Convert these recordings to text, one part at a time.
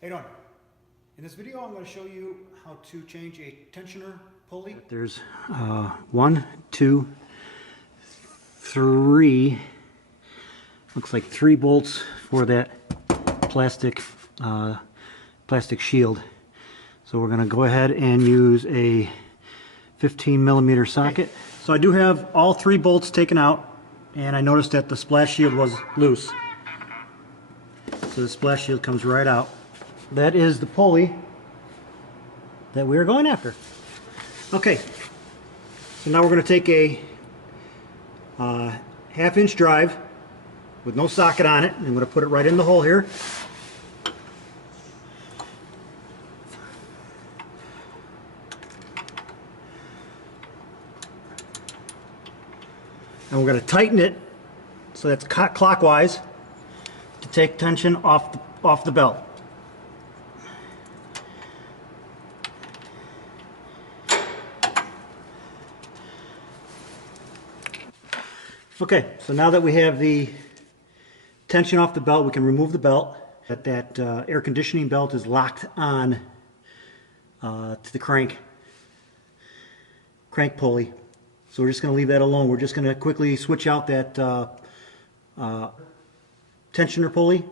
How you doing? In this video I'm going to show you how to change a tensioner pulley. There's 1, 2, 3, looks like 3 bolts for that plastic shield. So we're going to go ahead and use a 15mm socket. Okay. So I do have all 3 bolts taken out, and I noticed that the splash shield was loose. So the splash shield comes right out. That is the pulley that we're going after. Okay, so now we're going to take a 1/2-inch drive with no socket on it. I'm going to put it right in the hole here. And we're going to tighten it so that's clockwise to take tension off the belt. Okay, so now that we have the tension off the belt, we can remove the belt. That air conditioning belt is locked on to the crank pulley. So we're just going to leave that alone. We're just going to quickly switch out that tensioner pulley,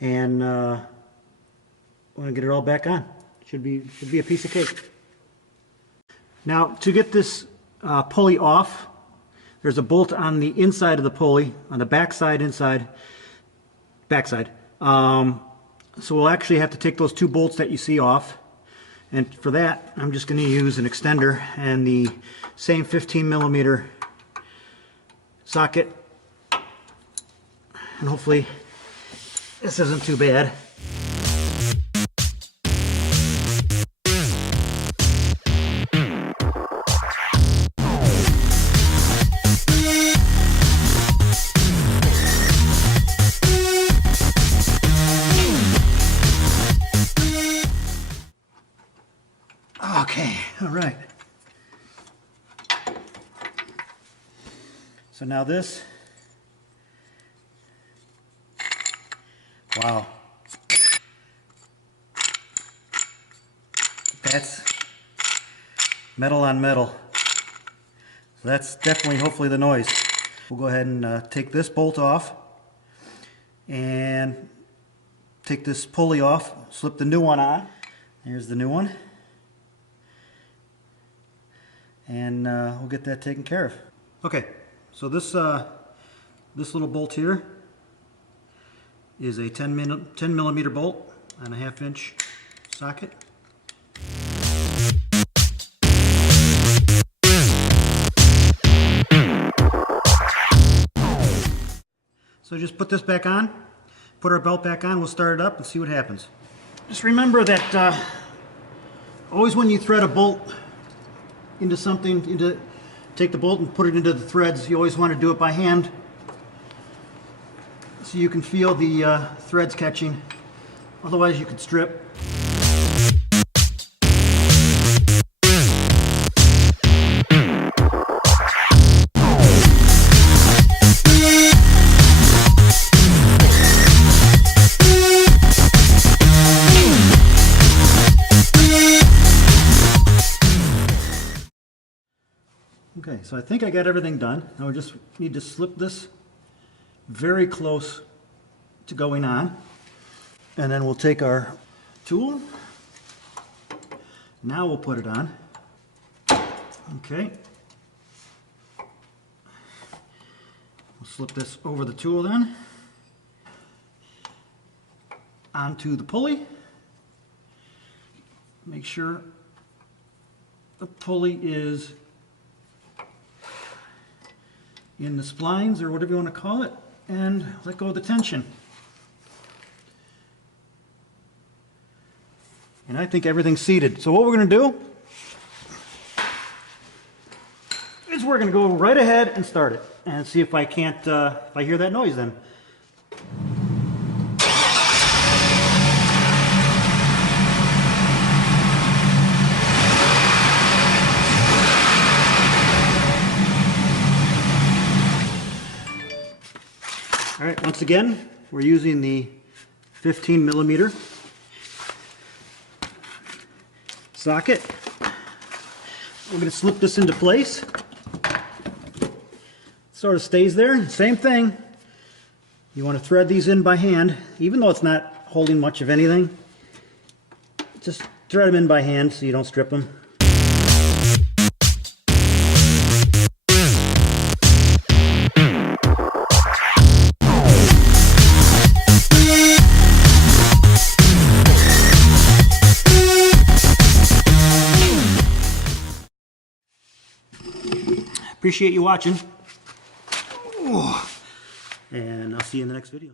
and we're going to get it all back on. Should be a piece of cake. Now, to get this pulley off, there's a bolt on the inside of the pulley, on the backside. So we'll actually have to take those 2 bolts that you see off. And for that, I'm just going to use an extender and the same 15mm socket. And hopefully this isn't too bad. Okay, all right. So now this, wow, that's metal on metal. So that's definitely, hopefully, the noise. We'll go ahead and take this bolt off and take this pulley off, slip the new one on. Here's the new one. And we'll get that taken care of. Okay, so this little bolt here is a 10mm bolt on a 1/2-inch socket. So just put this back on, put our belt back on, we'll start it up and see what happens. Just remember that always when you thread a bolt into something, take the bolt and put it into the threads, you always want to do it by hand so you can feel the threads catching. Otherwise you could strip. Okay, so I think I got everything done. Now we just need to slip this very close to going on. And then we'll take our tool. Now we'll put it on. Okay. We'll slip this over the tool then. Onto the pulley. Make sure the pulley is in the splines, or whatever you want to call it, and let go of the tension. And I think everything's seated. So what we're going to do is we're going to go right ahead and start it and see if I can't, if I hear that noise then. All right, once again, we're using the 15mm socket. We're going to slip this into place. Sort of stays there. Same thing. You want to thread these in by hand, even though it's not holding much of anything. Just thread them in by hand so you don't strip them. Appreciate you watching. And I'll see you in the next video.